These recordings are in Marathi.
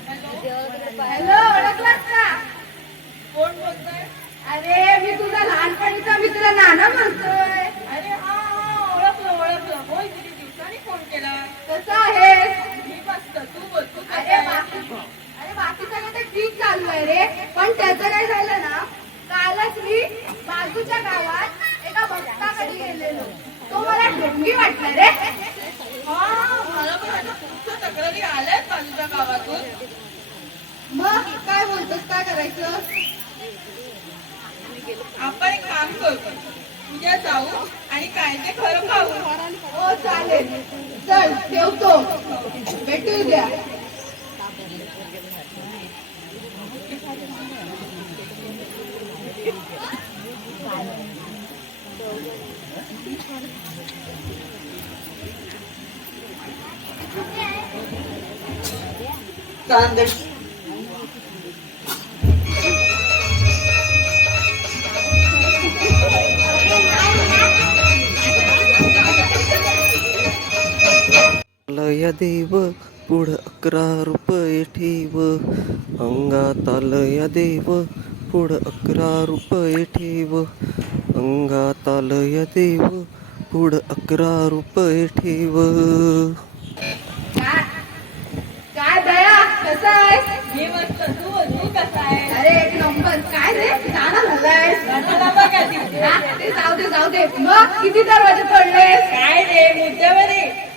हॅलो ओळखलास का? कोण बोलतोय अरे मी तुझा लहानपणीचा मित्र नाना म्हणतो अरे हा हा ओळखलं ओळखलं होय किती दिवसांनी फोन केला कसं आहेस मी मस्त तू बोल तू कसं अरे आहे? बाकी अरे बाकी सगळं तर ठीक चालू आहे रे पण त्याचं काय झालं ना कालच मी बाजूच्या गावात एका भक्ताकडे गेलेलो तो मला ढोंगी वाटला रे हा मला पण आता खूपशा तक्रारी आल्यात बाजूच्या गावातून मग काय बोलतोस? काय करायचं? आपण एक काम करू उद्या जाऊ आणि काय ते खरं पाहू हो चालेल. चल ठेवतो. भेटू द्या चांदण लय देव पुढं अकरा रुपये ठेव. अंगात आलया देव पुढं अकरा रुपये ठेव. अंगात आलया देव पुढं अकरा रुपये ठेव काय काय दया कसा आहेस मी मस्त तू बोल तू कसा आहे अरे एक नंबर. काय रे? जाणं झालाय. गाण्याला बघा ती. ते जाऊ दे जाऊ दे. मग किती दरवाजे तोडलेस? काय रे मुद्द्यावर.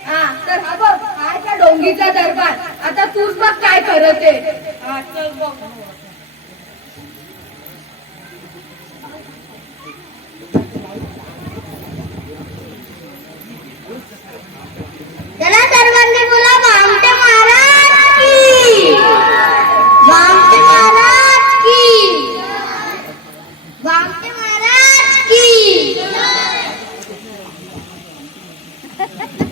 हा तर हा बघ हा त्या डोंगीचा दरबार. आता तूच बघ काय करत. आहे Ha ha ha!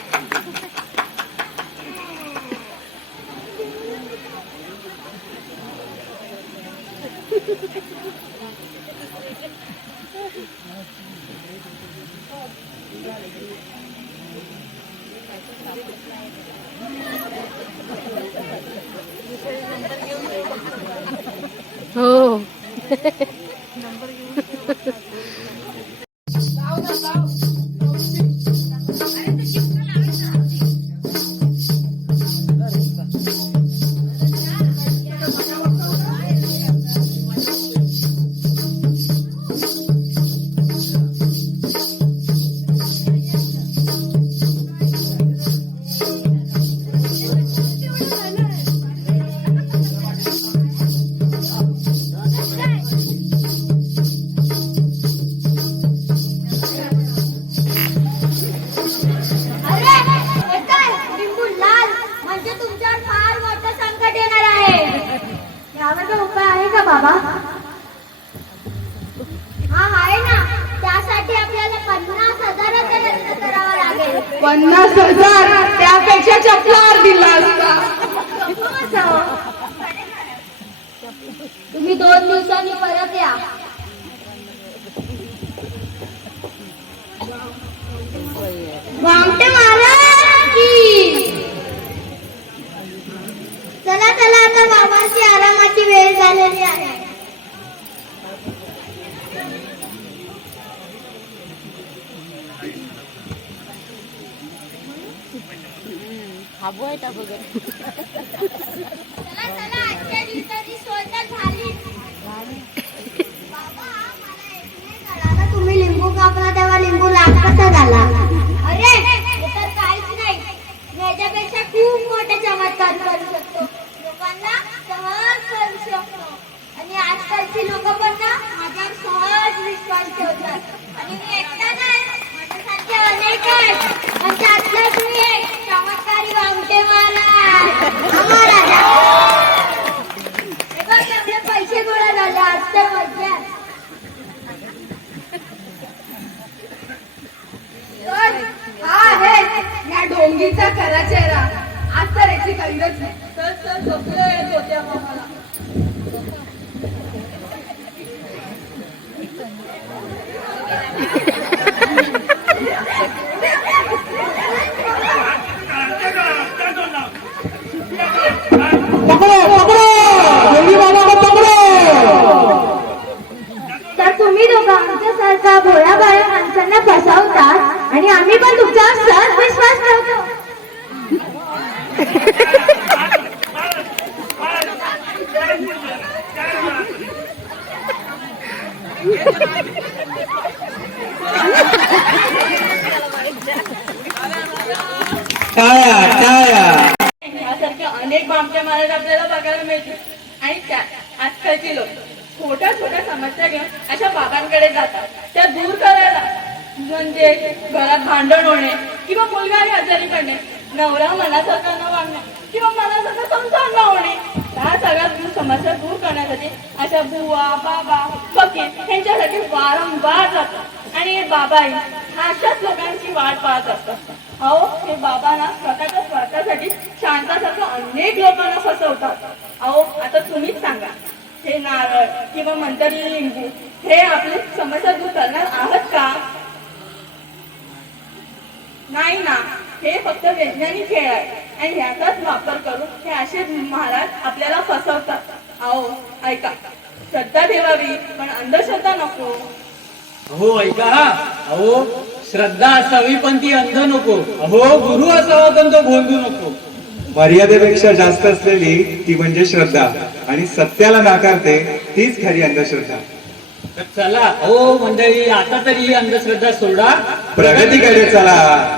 哦。फार मोठं संकट येणार आहे. यावर काय उपाय आहे का बाबा? हा आहे ना. त्यासाठी आपल्याला पन्नास हजार करावा लागेल. पन्नास हजार? त्यापेक्षा चपला दिला असता. नाही कळालं तुम्ही लिंबू कापला तेव्हा लिंबू लाल कसा झाला. अरे तर काहीच नाही. मी याच्यापेक्षा खूप मोठे चमत्कार करू शकतो. लोकांना सहज करू शकतो. आणि आजकालची लोक पण ना माझ्यावर सहज विश्वास ठेवतात. आणि मी एकटा नाही माझ्यासारखे अनेक आहेत. पण त्यातलाच मी पैसे गोळा झाले आज तर मजा हा आहे या ढोंगीचा खरा चेहरा. आज तर याची कळलंच नाही. तर तर झोपलं येत होत्या तुम्ही दोघं आमच्यासारखा भोळ्या बाळ्या माणसांना फसवतात आणि आम्ही पण तुमच्यावर सहज विश्वास ठेवतो टाळ्या टाळ्या यासारखे अनेक बामट्या महाराज आपल्याला बघायला मिळतील. आणि त्या आजकालचे लोक छोट्या छोट्या समस्या घेऊन अशा बाबांकडे जातात. त्या दूर करायला. म्हणजे घरात भांडण होणे किंवा मुलगा आणि आजारी पडणे. नवरा मनासारखा न वागणे किंवा मनासारखा संसार न होणे ह्या सगळ्या समस्या दूर करण्यासाठी अशा बुवा बाबा फकीर यांच्यासाठी वारंवार जातात. आणि हे बाबाही अशाच लोकांची वाट पाहत असतात. अहो हे बाबा ना स्वतःच्या स्वार्थासाठी शांतासारखं अनेक लोकांना फसवतात. अहो आता तुम्हीच सांगा हे नारळ किंवा मंतरलेले लिंबू हे आपली समस्या दूर करणार आहात का? नाही ना. हे फक्त वैज्ञानिक खेळ आहे. आणि ह्याचाच वापर करून हे असे महाराज आपल्याला फसवतात. अहो ऐका. श्रद्धा ठेवावी पण अंधश्रद्धा नको. अहो ऐका. हा. अहो श्रद्धा असावी पण ती अंध नको. अहो गुरु असावा पण तो भोंदू नको. मर्यादेपेक्षा जास्त असलेली ती म्हणजे श्रद्धा. आणि सत्याला नाकारते तीच खरी अंधश्रद्धा. तर चला. हो मंडळी आता तरी ही अंधश्रद्धा सोडा. प्रगतीकडे चला.